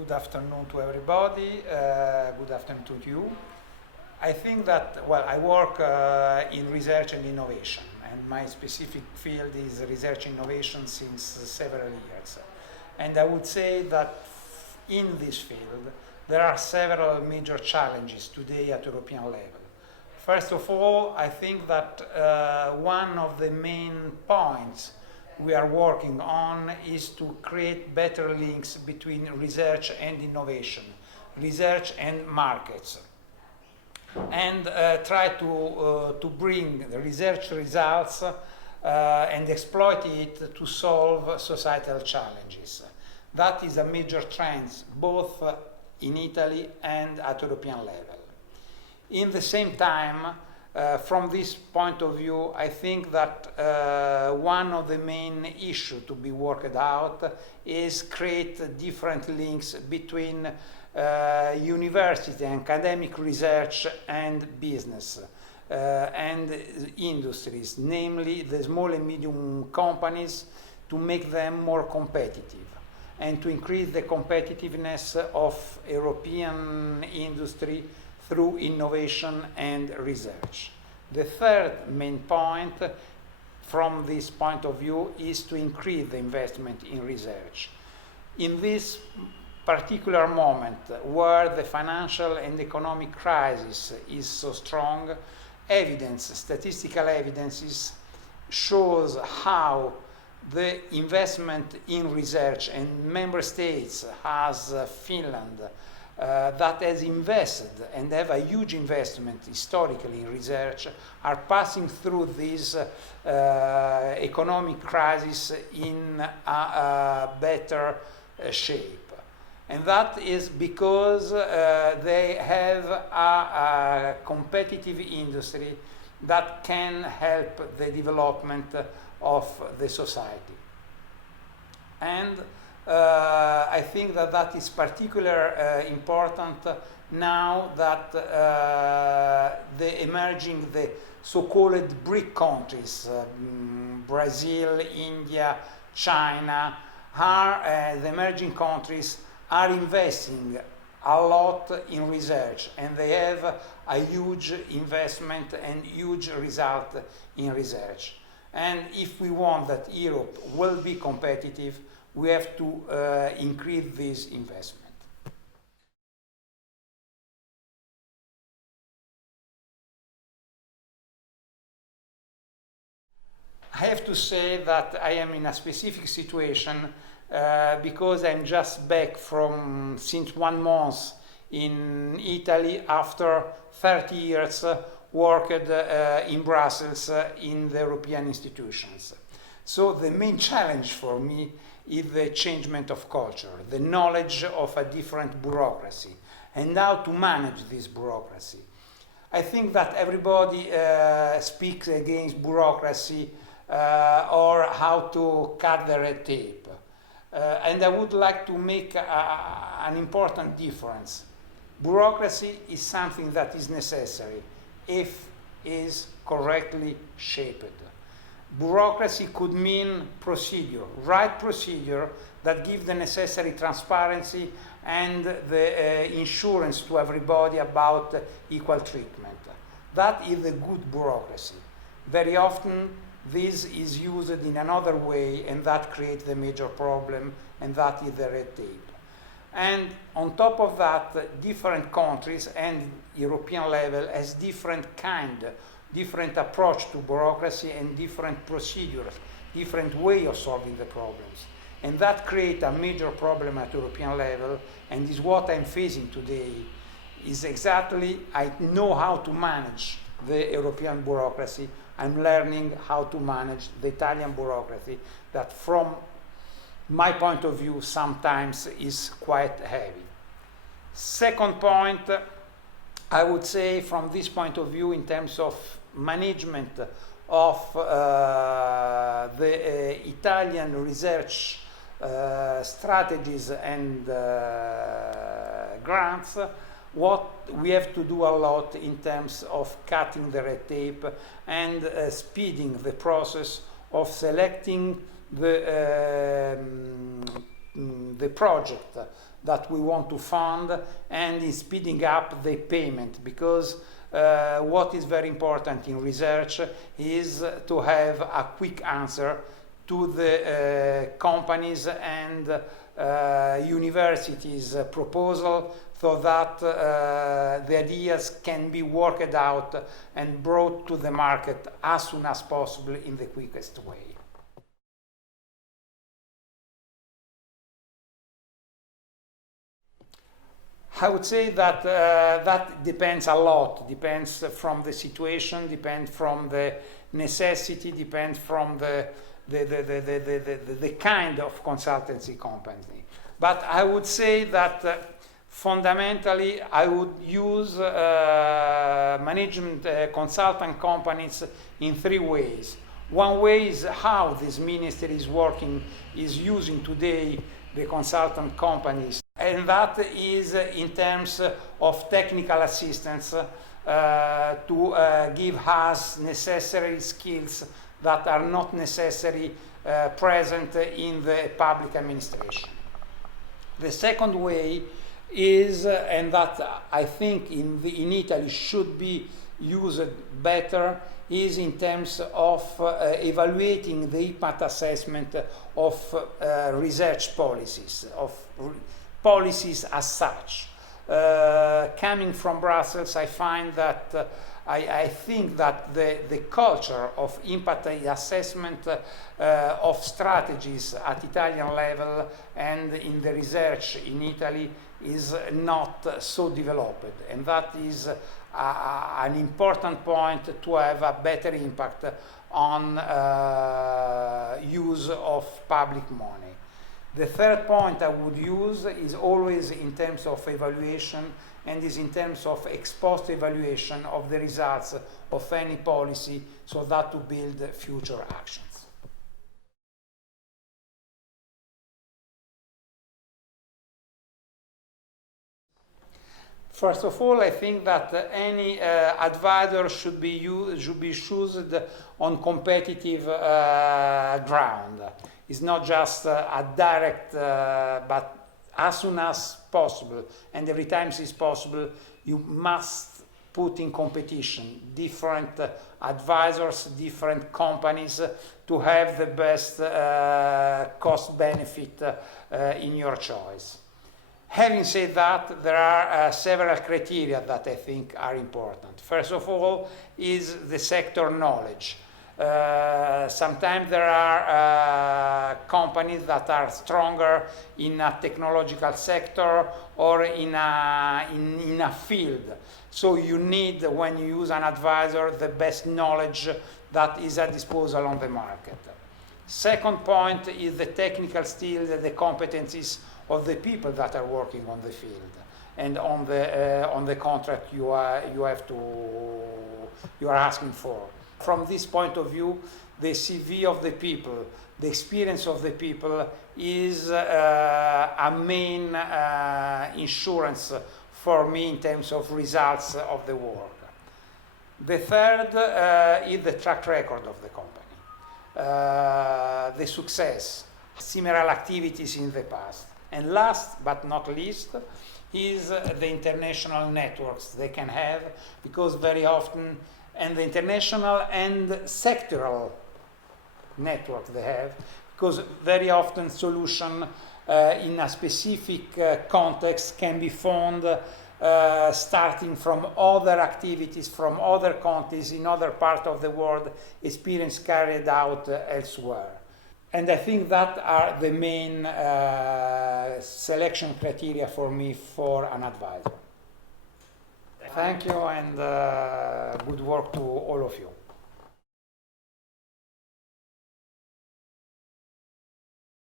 Good afternoon to everybody. Good afternoon to you. I think that, well, I work in research and innovation, and my specific field is research and innovation since several years. And I would say that in this field, there are several major challenges today at European level. First of all, I think that one of the main points we are working on is to create better links between research and innovation, research and markets, and try to bring the research results and exploit it to solve societal challenges. That is a major trend both in Italy and at European level. In the same time, from this point of view, I think that one of the main issues to be worked out is create different links between university and academic research and business and industries, namely the small and medium companies, to make them more competitive and to increase the competitiveness of European industry through innovation and research. The third main point from this point of view is to increase the investment in research. In this particular moment where the financial and economic crisis is so strong, statistical evidence shows how the investment in research, and member states as Finland that has invested and have a huge investment historically in research, are passing through this economic crisis in a better shape. And that is because they have a competitive industry that can help the development of the society. And I think that is particularly important now that the so-called BRIC countries, Brazil, India, China, the emerging countries are investing a lot in research, and they have a huge investment and huge result in research. And if we want that Europe will be competitive, we have to increase this investment. I have to say that I am in a specific situation because I'm just back from since 1 month in Italy after 30 years worked in Brussels in the European institutions. So the main challenge for me is the changement of culture, the knowledge of a different bureaucracy, and how to manage this bureaucracy. I think that everybody speaks against bureaucracy or how to cut the red tape. And I would like to make an important difference. Bureaucracy is something that is necessary if is correctly shaped. Bureaucracy could mean procedure, right procedure that give the necessary transparency and the insurance to everybody about equal treatment. That is a good bureaucracy. Very often this is used in another way, and that creates the major problem, and that is the red tape. And on top of that, different countries and European level has different approach to bureaucracy and different procedures, different way of solving the problems. And that creates a major problem at European level, and is what I'm facing today, is exactly, I know how to manage the European bureaucracy, I'm learning how to manage the Italian bureaucracy that from my point of view sometimes is quite heavy. Second point, I would say from this point of view in terms of management of the Italian research strategies and grants, what we have to do a lot in terms of cutting the red tape and speeding the process of selecting the the project that we want to fund and in speeding up the payment, because what is very important in research is to have a quick answer to the companies and universities' proposal, so that the ideas can be worked out and brought to the market as soon as possible in the quickest way. I would say that that depends a lot. Depends from the situation, depends from the necessity, depends from the kind of consultancy company. But I would say that fundamentally I would use management consultant companies in three ways. One way is how this ministry is working, is using today the consultant companies, and that is in terms of technical assistance to give us necessary skills that are not necessarily present in the public administration. The second way is, and that I think in Italy should be used better, is in terms of evaluating the impact assessment of research policies, of policies as such. Coming from Brussels, I find that I think that the culture of impact assessment of strategies at Italian level and in the research in Italy is not so developed, and that is an important point to have a better impact on use of public money. The third point I would use is always in terms of evaluation, and is in terms of ex post evaluation of the results of any policy, so that to build future actions. First of all, I think that any advisor should be chosen on competitive ground. It's not just a direct, but as soon as possible, and every time it's possible, you must put in competition different advisors, different companies, to have the best cost benefit in your choice. Having said that, there are several criteria that I think are important. First of all is the sector knowledge. Sometimes there are companies that are stronger in a technological sector or in a field. So you need, when you use an advisor, the best knowledge that is at disposal on the market. Second point is the technical skills, the competencies of the people that are working on the field and on the contract you are asking for. From this point of view, the CV of the people, the experience of the people is a main insurance for me in terms of results of the work. The third is the track record of the company, the success, similar activities in the past. And last but not least is the international networks they can have, because very often, and the international and sectoral network they have, because very often solution in a specific context can be found starting from other activities, from other countries in other parts of the world, experience carried out elsewhere. And I think that are the main selection criteria for me for an advisor. Thank you, and good work to all of you.